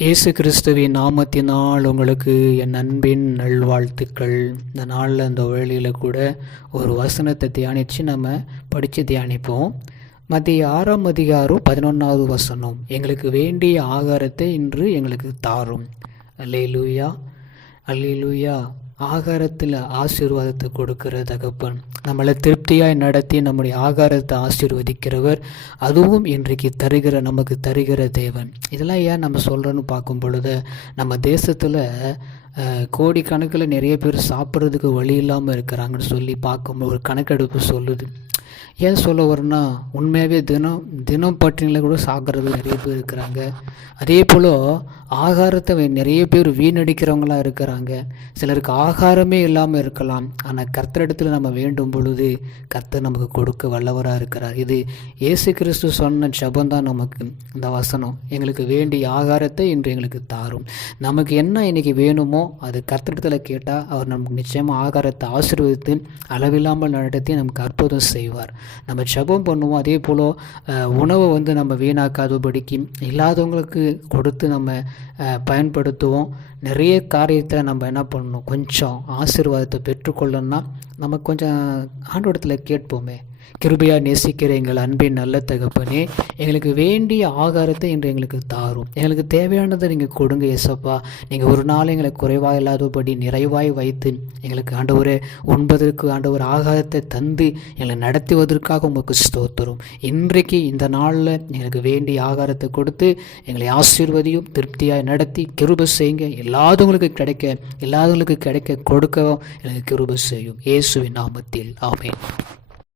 இயேசு கிறிஸ்துவின் நாமத்தினால் உங்களுக்கு என் அன்பின் நல்வாழ்த்துக்கள். இந்த நாளில் இந்த வேளையில் கூட ஒரு வசனத்தை தியானித்து நம்ம படித்து தியானிப்போம். மத்திய 6ஆம் அதிகாரம் 11வது வசனம், எங்களுக்கு வேண்டிய ஆகாரத்தை இன்று எங்களுக்கு தாரும். அல்லேலூயா, அல்லேலூயா. ஆகாரத்தில் ஆசீர்வாதத்தை கொடுக்கிற தகப்பன், நம்மளை திருப்தியாய் நடத்தி நம்முடைய ஆகாரத்தை ஆசீர்வதிக்கிறவர், அதுவும் இன்றைக்கு நமக்கு தருகிற தேவன். இதெல்லாம் ஏன் நம்ம சொல்கிறோன்னு பார்க்கும் பொழுது, நம்ம தேசத்தில் கோடிக்கணக்கில் நிறைய பேர் சாப்பிட்றதுக்கு வழி இல்லாமல் இருக்கிறாங்கன்னு சொல்லி பார்க்கும்போது ஒரு கணக்கெடுப்பு சொல்லுது. ஏன் சொல்ல வரேன்னா, உண்மையாகவே தினம் பட்டினியில் கூட சாப்பிட்றது நிறைய பேர் இருக்கிறாங்க. அதே போல் ஆகாரத்தை நிறைய பேர் வீணடிக்கிறவங்களாம் இருக்கிறாங்க. சிலருக்கு ஆகாரமே இல்லாமல் இருக்கலாம். ஆனால் கர்த்தரிடத்தில் நம்ம வேண்டும் பொழுது கர்த்தர் நமக்கு கொடுக்க வல்லவராக இருக்கிறார். இது இயேசு கிறிஸ்து சொன்ன ஜெபந்தான் நமக்கு இந்த வசனம். எங்களுக்கு வேண்டிய ஆகாரத்தை இன்று எங்களுக்கு தாரும். நமக்கு என்ன இன்றைக்கி வேணுமோ அது கர்த்தரிடத்தில் கேட்டால் அவர் நமக்கு நிச்சயமாக ஆகாரத்தை ஆசீர்வதித்து அளவில்லாமல் நடத்தி நமக்கு அற்புதம் செய்வார். நம்ம ஜெபம் பண்ணுவோம். அதே போல் உணவை நம்ம வீணாக்காதபடிக்கு இல்லாதவங்களுக்கு கொடுத்து நம்ம பயன்படுத்துவோம். நிறைய காரியத்தை நம்ம என்ன பண்ணணும், கொஞ்சம் ஆசீர்வாதத்தை பெற்றுக்கொள்ளணும்னா நம்ம கொஞ்சம் ஆண்டவரிடத்தில் கேட்போமே. கிருபையாக நேசிக்கிற எங்கள் அன்பின் நல்ல தகப்பனே, எங்களுக்கு வேண்டிய ஆகாரத்தை இன்று எங்களுக்கு தாரும். எங்களுக்கு தேவையானதை நீங்கள் கொடுங்க ஏசப்பா. நீங்கள் ஒரு நாள் எங்களை குறைவாக இல்லாதபடி நிறைவாய் வைத்து எங்களுக்கு ஆண்டவரே உண்பதற்கு ஆண்டவர் ஆகாரத்தை தந்து எங்களை நடத்துவதற்காக உங்களுக்கு ஸ்தோத்திரம். இன்றைக்கு இந்த நாளில் எங்களுக்கு வேண்டிய ஆகாரத்தை கொடுத்து எங்களை ஆசீர்வதியும், திருப்தியாய் நடத்தி கிருபை செய்யுங்க. இல்லாதவங்களுக்கு கிடைக்க கொடுக்கவும் எனக்கு கிருபை செய்யும். இயேசுவின் நாமத்தில் ஆமென்.